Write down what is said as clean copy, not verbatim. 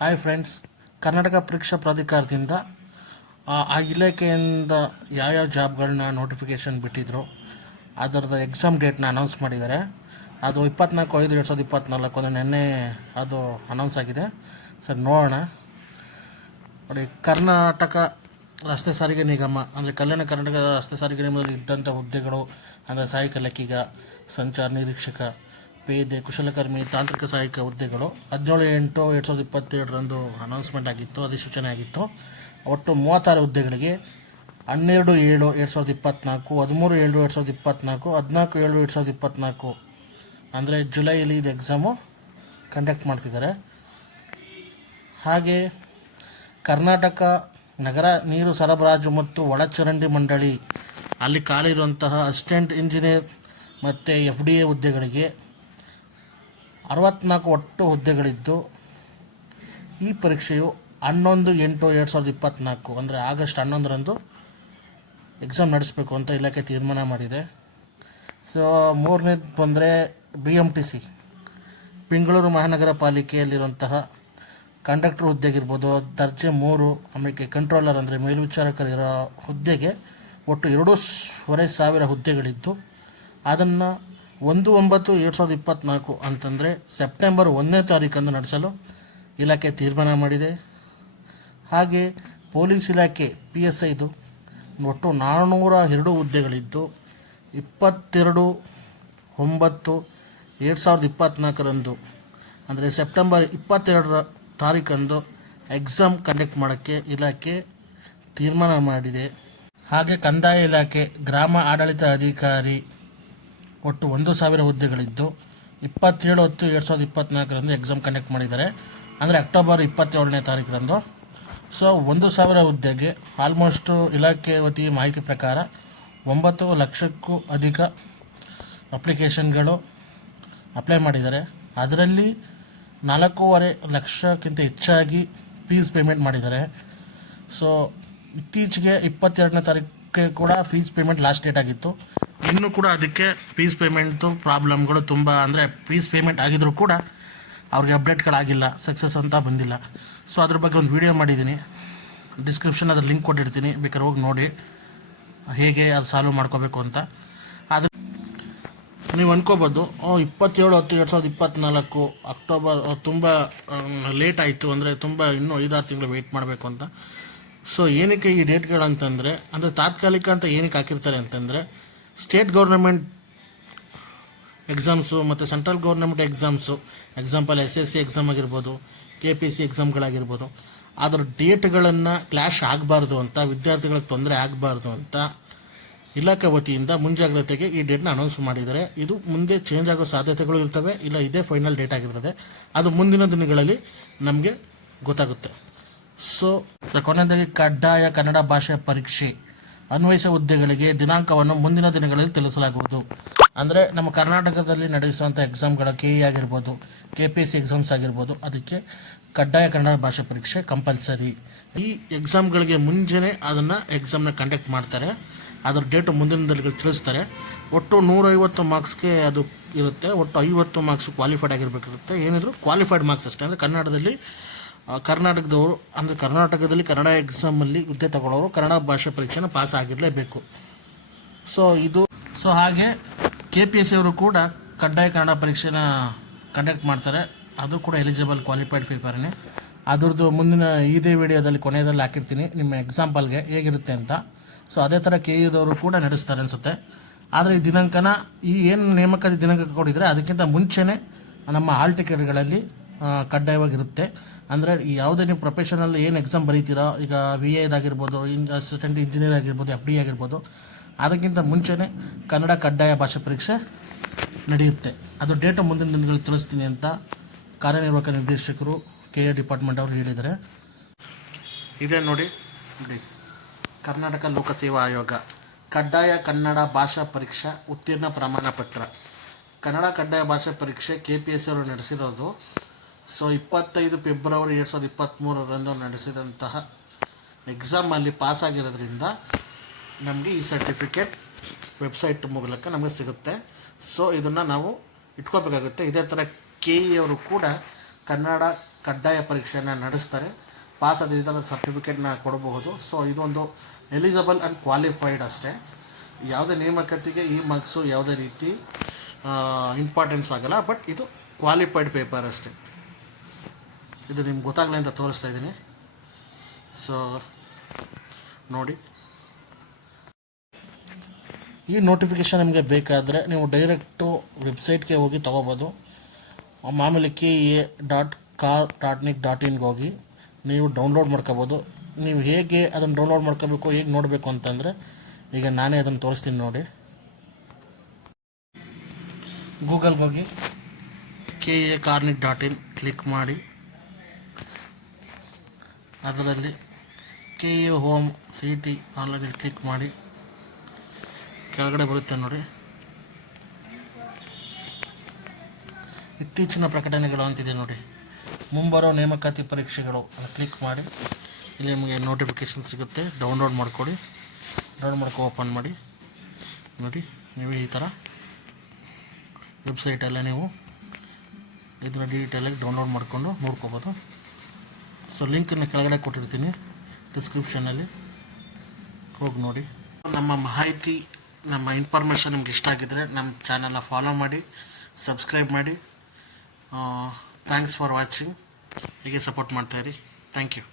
Hi friends, Karnataka ಪರೀಕ್ಷಾ ಪ್ರಾಧಿಕಾರದಿಂದ ಆ ಇಲಾಖೆಯಿಂದ ಯಾವ್ಯಾವ ಜಾಬ್ಗಳನ್ನ ನೋಟಿಫಿಕೇಷನ್ ಬಿಟ್ಟಿದ್ರು ಅದರದ್ದು ಎಕ್ಸಾಮ್ ಡೇಟ್ನ ಅನೌನ್ಸ್ ಮಾಡಿದ್ದಾರೆ. ಅದು 24/5/2024 ಅಂದರೆ ನಿನ್ನೆ ಅದು ಅನೌನ್ಸ್ ಆಗಿದೆ. ಸರ್ ನೋಡೋಣ. ನೋಡಿ, ಕರ್ನಾಟಕ ರಸ್ತೆ ಸಾರಿಗೆ ನಿಗಮ ಅಂದರೆ ಕಲ್ಯಾಣ ಕರ್ನಾಟಕ ರಸ್ತೆ ಸಾರಿಗೆ ನಿಗಮದಲ್ಲಿ ಇದ್ದಂಥ ಹುದ್ದೆಗಳು ಅಂದರೆ ಸಹಾಯಕ ಲೆಕ್ಕಿಗ, ಸಂಚಾರ ನಿರೀಕ್ಷಕ, ಪೇದೆ, ಕುಶಲಕರ್ಮಿ, ತಾಂತ್ರಿಕ ಸಹಾಯಕ ಹುದ್ದೆಗಳು 17/8/2022 ಅನೌನ್ಸ್ಮೆಂಟ್ ಆಗಿತ್ತು, ಅಧಿಸೂಚನೆ ಆಗಿತ್ತು. ಒಟ್ಟು 36 ಹುದ್ದೆಗಳಿಗೆ 12/7/2024, 13/7/2024, 14/7/2024 ಅಂದರೆ ಜುಲೈಲಿ ಇದು ಎಕ್ಸಾಮು ಕಂಡಕ್ಟ್ ಮಾಡ್ತಿದ್ದಾರೆ. ಹಾಗೆ ಕರ್ನಾಟಕ ನಗರ ನೀರು ಸರಬರಾಜು ಮತ್ತು ಒಳಚರಂಡಿ ಮಂಡಳಿ ಅಲ್ಲಿ ಖಾಲಿ ಇರುವಂತಹ ಅಸಿಸ್ಟೆಂಟ್ ಇಂಜಿನಿಯರ್ ಮತ್ತು FDA ಹುದ್ದೆಗಳಿಗೆ 64 ಒಟ್ಟು ಹುದ್ದೆಗಳಿದ್ದು ಈ ಪರೀಕ್ಷೆಯು 11/8/2024 ಅಂದರೆ ಆಗಸ್ಟ್ 11ರಂದು ಎಕ್ಸಾಮ್ ನಡೆಸಬೇಕು ಅಂತ ಇಲಾಖೆ ತೀರ್ಮಾನ ಮಾಡಿದೆ. ಸೊ ಮೂರನೇದು ಬಂದರೆ BMTC ಬೆಂಗಳೂರು ಮಹಾನಗರ ಪಾಲಿಕೆಯಲ್ಲಿರುವಂತಹ ಕಂಡಕ್ಟರ್ ಹುದ್ದೆಗಿರ್ಬೋದು, ದರ್ಜೆ 3 ಆಮೇಲೆ ಕಂಟ್ರೋಲರ್ ಅಂದರೆ ಮೇಲ್ವಿಚಾರಕರಿರೋ ಹುದ್ದೆಗೆ ಒಟ್ಟು 2,500 ಹುದ್ದೆಗಳಿದ್ದು ಅದನ್ನು 1/9/2024 ಅಂತಂದರೆ ಸೆಪ್ಟೆಂಬರ್ 1ನೇ ತಾರೀಕಂದು ನಡೆಸಲು ಇಲಾಖೆ ತೀರ್ಮಾನ ಮಾಡಿದೆ. ಹಾಗೆ ಪೊಲೀಸ್ ಇಲಾಖೆ PSIದು ಒಟ್ಟು 402 ಹುದ್ದೆಗಳಿದ್ದು 22/9/2024 ಅಂದರೆ ಸೆಪ್ಟೆಂಬರ್ 22ರ ತಾರೀಕಂದು ಎಕ್ಸಾಮ್ ಕಂಡಕ್ಟ್ ಮಾಡೋಕ್ಕೆ ಇಲಾಖೆ ತೀರ್ಮಾನ ಮಾಡಿದೆ. ಹಾಗೆ ಕಂದಾಯ ಇಲಾಖೆ ಗ್ರಾಮ ಆಡಳಿತ ಅಧಿಕಾರಿ ಒಟ್ಟು 1,000 ಹುದ್ದೆಗಳಿದ್ದು 27/10/2024 ಎಕ್ಸಾಮ್ ಕಂಡಕ್ಟ್ ಮಾಡಿದ್ದಾರೆ, ಅಂದರೆ ಅಕ್ಟೋಬರ್ 27ನೇ ತಾರೀಕರಂದು. ಸೊ 1,000 ಹುದ್ದೆಗೆ ಆಲ್ಮೋಸ್ಟು ಇಲಾಖೆ ವತಿ ಮಾಹಿತಿ ಪ್ರಕಾರ 9 ಲಕ್ಷಕ್ಕೂ ಅಧಿಕ ಅಪ್ಲಿಕೇಶನ್ಗಳು ಅಪ್ಲೈ ಮಾಡಿದ್ದಾರೆ. ಅದರಲ್ಲಿ 4.5 ಲಕ್ಷಕ್ಕಿಂತ ಹೆಚ್ಚಾಗಿ ಫೀಸ್ ಪೇಮೆಂಟ್ ಮಾಡಿದ್ದಾರೆ. ಸೊ ಇತ್ತೀಚೆಗೆ 22ನೇ ತಾರೀಕಿಗೆ ಕೂಡ ಫೀಸ್ ಪೇಮೆಂಟ್ ಲಾಸ್ಟ್ ಡೇಟ್ ಆಗಿತ್ತು. ಇನ್ನೂ ಕೂಡ ಅದಕ್ಕೆ ಫೀಸ್ ಪೇಮೆಂಟು ಪ್ರಾಬ್ಲಮ್ಗಳು ತುಂಬ, ಅಂದರೆ ಫೀಸ್ ಪೇಮೆಂಟ್ ಆಗಿದ್ರೂ ಕೂಡ ಅವ್ರಿಗೆ ಅಪ್ಡೇಟ್ಗಳಾಗಿಲ್ಲ, ಸಕ್ಸಸ್ ಅಂತ ಬಂದಿಲ್ಲ. ಸೊ ಅದ್ರ ಬಗ್ಗೆ ಒಂದು ವಿಡಿಯೋ ಮಾಡಿದ್ದೀನಿ, ಡಿಸ್ಕ್ರಿಪ್ಷನ್ ಅದ್ರ ಲಿಂಕ್ ಕೊಟ್ಟಿರ್ತೀನಿ, ಬೇಕಾದ್ರೆ ಹೋಗಿ ನೋಡಿ ಹೇಗೆ ಅದು ಸಾಲ್ವ್ ಮಾಡ್ಕೋಬೇಕು ಅಂತ. ಅದು ನೀವು ಅನ್ಕೋಬೋದು 27/10/2024 ಅಕ್ಟೋಬರ್ ತುಂಬ ಲೇಟ್ ಆಯಿತು, ಅಂದರೆ ತುಂಬ ಇನ್ನೂ 5-6 ತಿಂಗಳು ವೆಯ್ಟ್ ಮಾಡಬೇಕು ಅಂತ. ಸೊ ಏನಕ್ಕೆ ಈ ಡೇಟ್ಗಳಂತಂದರೆ, ಅಂದರೆ ತಾತ್ಕಾಲಿಕ ಅಂತ ಏನಕ್ಕೆ ಹಾಕಿರ್ತಾರೆ ಅಂತಂದರೆ, ಸ್ಟೇಟ್ ಗೌರ್ನಮೆಂಟ್ ಎಕ್ಸಾಮ್ಸು ಮತ್ತು central government exams, example SSC exam ಆಗಿರ್ಬೋದು, KPC ಎಕ್ಸಾಮ್ಗಳಾಗಿರ್ಬೋದು, ಅದರ ಡೇಟ್ಗಳನ್ನು ಕ್ಲ್ಯಾಶ್ ಆಗಬಾರ್ದು ಅಂತ, ವಿದ್ಯಾರ್ಥಿಗಳಿಗೆ ತೊಂದರೆ ಆಗಬಾರ್ದು ಅಂತ ಇಲಾಖೆ ವತಿಯಿಂದ ಮುಂಜಾಗ್ರತೆಗೆ ಈ ಡೇಟ್ನ ಅನೌನ್ಸ್ ಮಾಡಿದ್ದಾರೆ. ಇದು ಮುಂದೆ ಚೇಂಜ್ ಆಗೋ ಸಾಧ್ಯತೆಗಳು ಇರ್ತವೆ, ಇಲ್ಲ ಇದೇ ಫೈನಲ್ ಡೇಟ್ ಆಗಿರ್ತದೆ, ಅದು ಮುಂದಿನ ದಿನಗಳಲ್ಲಿ ನಮಗೆ ಗೊತ್ತಾಗುತ್ತೆ. ಸೊ ಕೊನೆಯದಾಗಿ ಕಡ್ಡಾಯ ಕನ್ನಡ ಭಾಷೆ ಪರೀಕ್ಷೆ ಅನ್ವಯಿಸುವ ಹುದ್ದೆಗಳಿಗೆ ದಿನಾಂಕವನ್ನು ಮುಂದಿನ ದಿನಗಳಲ್ಲಿ ತಿಳಿಸಲಾಗುವುದು. ಅಂದರೆ ನಮ್ಮ ಕರ್ನಾಟಕದಲ್ಲಿ ನಡೆಸುವಂಥ ಎಕ್ಸಾಮ್ಗಳ KE ಆಗಿರ್ಬೋದು, KPSC ಎಕ್ಸಾಮ್ಸ್ ಆಗಿರ್ಬೋದು, ಅದಕ್ಕೆ ಕಡ್ಡಾಯ ಕನ್ನಡ ಭಾಷೆ ಪರೀಕ್ಷೆ ಕಂಪಲ್ಸರಿ. ಈ ಎಕ್ಸಾಮ್ಗಳಿಗೆ ಮುಂಚೆನೇ ಅದನ್ನು ಎಕ್ಸಾಮ್ನ ಕಂಡಕ್ಟ್ ಮಾಡ್ತಾರೆ, ಅದರ ಡೇಟು ಮುಂದಿನ ದಿನಗಳಲ್ಲಿ ತಿಳಿಸ್ತಾರೆ. ಒಟ್ಟು 150 ಮಾರ್ಕ್ಸ್ಗೆ ಅದು ಇರುತ್ತೆ, ಒಟ್ಟು 50 ಮಾರ್ಕ್ಸ್ ಕ್ವಾಲಿಫೈಡ್ ಆಗಿರಬೇಕಿರುತ್ತೆ. ಏನಿದ್ರು ಕ್ವಾಲಿಫೈಡ್ ಮಾರ್ಕ್ಸ್ ಅಷ್ಟೇ, ಅಂದರೆ ಕರ್ನಾಟಕದವರು ಅಂದರೆ ಕರ್ನಾಟಕದಲ್ಲಿ ಕನ್ನಡ ಎಕ್ಸಾಮಲ್ಲಿ ಹುದ್ದೆ ತಗೊಳ್ಳೋರು ಕನ್ನಡ ಭಾಷೆ ಪರೀಕ್ಷೆನ ಪಾಸ್ ಆಗಿರಲೇಬೇಕು. ಸೊ ಹಾಗೆ KPSC ಅವರು ಕೂಡ ಕಡ್ಡಾಯ ಕನ್ನಡ ಪರೀಕ್ಷೆನ ಕಂಡಕ್ಟ್ ಮಾಡ್ತಾರೆ, ಅದು ಕೂಡ ಎಲಿಜಿಬಲ್ ಕ್ವಾಲಿಫೈಡ್ ಪೇಪರ್ನೇ. ಅದ್ರದ್ದು ಮುಂದಿನ ಇದೇ ವಿಡಿಯೋದಲ್ಲಿ ಕೊನೆಯದಲ್ಲಿ ಹಾಕಿರ್ತೀನಿ ನಿಮ್ಮ ಎಕ್ಸಾಂಪಲ್ಗೆ ಹೇಗಿರುತ್ತೆ ಅಂತ. ಸೊ ಅದೇ ಥರ KEದವರು ಕೂಡ ನಡೆಸ್ತಾರೆ ಅನಿಸುತ್ತೆ. ಆದರೆ ಈ ದಿನಾಂಕನ ಏನು ನೇಮಕಾತಿ ದಿನಾಂಕ ಕೊಟ್ಟಿದ್ರೆ ಅದಕ್ಕಿಂತ ಮುಂಚೆನೇ ನಮ್ಮ ಹಾಲ್ ಟಿಕೆಟ್ಗಳಲ್ಲಿ ಕಡ್ಡಾಯವಾಗಿರುತ್ತೆ. ಅಂದರೆ ಯಾವುದೇ ನೀವು ಪ್ರೊಫೆಷನಲ್ ಏನು ಎಕ್ಸಾಮ್ ಬರೀತೀರೋ, ಈಗ VAದಾಗಿರ್ಬೋದು, ಅಸಿಸ್ಟೆಂಟ್ ಇಂಜಿನಿಯರ್ ಆಗಿರ್ಬೋದು, FD ಆಗಿರ್ಬೋದು, ಅದಕ್ಕಿಂತ ಮುಂಚೆನೇ ಕನ್ನಡ ಕಡ್ಡಾಯ ಭಾಷೆ ಪರೀಕ್ಷೆ ನಡೆಯುತ್ತೆ. ಅದು ಡೇಟು ಮುಂದಿನ ದಿನಗಳಲ್ಲಿ ತಿಳಿಸ್ತೀನಿ ಅಂತ ಕಾರ್ಯನಿರ್ವಾಹಕ ನಿರ್ದೇಶಕರು KA ಡಿಪಾರ್ಟ್ಮೆಂಟ್ ಅವರು ಹೇಳಿದ್ದಾರೆ. ಇದೇ ನೋಡಿ, ಕರ್ನಾಟಕ ಲೋಕಸೇವಾ ಆಯೋಗ ಕಡ್ಡಾಯ ಕನ್ನಡ ಭಾಷಾ ಪರೀಕ್ಷಾ ಉತ್ತೀರ್ಣ ಪ್ರಮಾಣ ಪತ್ರ. ಕನ್ನಡ ಕಡ್ಡಾಯ ಭಾಷಾ ಪರೀಕ್ಷೆ KPSC ಅವರು ನಡೆಸಿರೋದು. ಸೊ 25 ಫೆಬ್ರವರಿ 2023 ನಡೆಸಿದಂತಹ ಎಕ್ಸಾಮಲ್ಲಿ ಪಾಸ್ ಆಗಿರೋದ್ರಿಂದ ನಮಗೆ ಈ ಸರ್ಟಿಫಿಕೇಟ್ ವೆಬ್ಸೈಟ್ ಮೂಲಕ ನಮಗೆ ಸಿಗುತ್ತೆ. ಸೊ ಇದನ್ನು ನಾವು ಇಟ್ಕೋಬೇಕಾಗುತ್ತೆ. ಇದೇ ಥರ KE ಅವರು ಕೂಡ ಕನ್ನಡ ಕಡ್ಡಾಯ ಪರೀಕ್ಷೆಯನ್ನು ನಡೆಸ್ತಾರೆ. ಪಾಸ್ ಆದ ಇದರ ಸರ್ಟಿಫಿಕೇಟ್ನ ಕೊಡಬಹುದು. ಸೊ ಇದೊಂದು ಎಲಿಜಿಬಲ್ ಆ್ಯಂಡ್ ಕ್ವಾಲಿಫೈಡ್ ಅಷ್ಟೇ. ಯಾವುದೇ ನೇಮಕಾತಿಗೆ ಈ ಮಾರ್ಕ್ಸು ಯಾವುದೇ ರೀತಿ ಇಂಪಾರ್ಟೆನ್ಸ್ ಆಗಲ್ಲ. ಬಟ್ ಇದು ಕ್ವಾಲಿಫೈಡ್ ಪೇಪರ್ ಅಷ್ಟೇ. ಇದು ನಿಮ್ಗೆ ಗೊತ್ತಾಗಲಿ ಅಂತ ತೋರಿಸ್ತಾ ಇದ್ದೀನಿ. ಸೊ ನೋಡಿ, ಈ ನೋಟಿಫಿಕೇಷನ್ ನಿಮಗೆ ಬೇಕಾದರೆ ನೀವು ಡೈರೆಕ್ಟು ವೆಬ್ಸೈಟ್ಗೆ ಹೋಗಿ ತೊಗೋಬೋದು. ಮಾಮೂಲಿ KEA.car.nic.in ಹೋಗಿ ನೀವು ಡೌನ್ಲೋಡ್ ಮಾಡ್ಕೋಬೋದು. ನೀವು ಹೇಗೆ ಅದನ್ನು ಡೌನ್ಲೋಡ್ ಮಾಡ್ಕೋಬೇಕು, ಹೇಗೆ ನೋಡಬೇಕು ಅಂತಂದರೆ ಈಗ ನಾನೇ ಅದನ್ನು ತೋರಿಸ್ತೀನಿ ನೋಡಿ. ಗೂಗಲ್ಗೆ ಹೋಗಿ KEA.carnic.in ಕ್ಲಿಕ್ ಮಾಡಿ, ಅದರಲ್ಲಿ KEA ಹೋಮ್ CET ಆನ್ಲೈನಲ್ಲಿ ಕ್ಲಿಕ್ ಮಾಡಿ, ಕೆಳಗಡೆ ಬರುತ್ತೆ ನೋಡಿ, ಇತ್ತೀಚಿನ ಪ್ರಕಟಣೆಗಳು ಅಂತಿದೆ ನೋಡಿ, ಮುಂಬರೋ ನೇಮಕಾತಿ ಪರೀಕ್ಷೆಗಳು ಅದನ್ನು ಕ್ಲಿಕ್ ಮಾಡಿ. ಇಲ್ಲಿ ನಿಮಗೆ ನೋಟಿಫಿಕೇಷನ್ ಸಿಗುತ್ತೆ. ಡೌನ್ಲೋಡ್ ಮಾಡ್ಕೊಳ್ಳಿ. ಡೌನ್ಲೋಡ್ ಮಾಡ್ಕೊ ಓಪನ್ ಮಾಡಿ ನೋಡಿ. ನೀವು ಈ ಥರ ವೆಬ್ಸೈಟಲ್ಲೇ ನೀವು ಇದನ್ನ ಡೀಟೇಲಾಗಿ ಡೌನ್ಲೋಡ್ ಮಾಡಿಕೊಂಡು ನೋಡ್ಕೋಬೋದು. ಸೊ ಲಿಂಕನ್ನು ಕೆಳಗಡೆ ಕೊಟ್ಟಿರ್ತೀನಿ ಡಿಸ್ಕ್ರಿಪ್ಷನಲ್ಲಿ, ಹೋಗಿ ನೋಡಿ. ನಮ್ಮ ಮಾಹಿತಿ, ನಮ್ಮ ಇನ್ಫಾರ್ಮೇಷನ್ ನಿಮ್ಗೆ ಇಷ್ಟ ಆಗಿದ್ದರೆ ನಮ್ಮ ಚಾನಲ್ನ ಫಾಲೋ ಮಾಡಿ, ಸಬ್ಸ್ಕ್ರೈಬ್ ಮಾಡಿ. Thanks for watching. ಹೀಗೆ ಸಪೋರ್ಟ್ ಮಾಡ್ತಾಯಿರಿ. Thank you.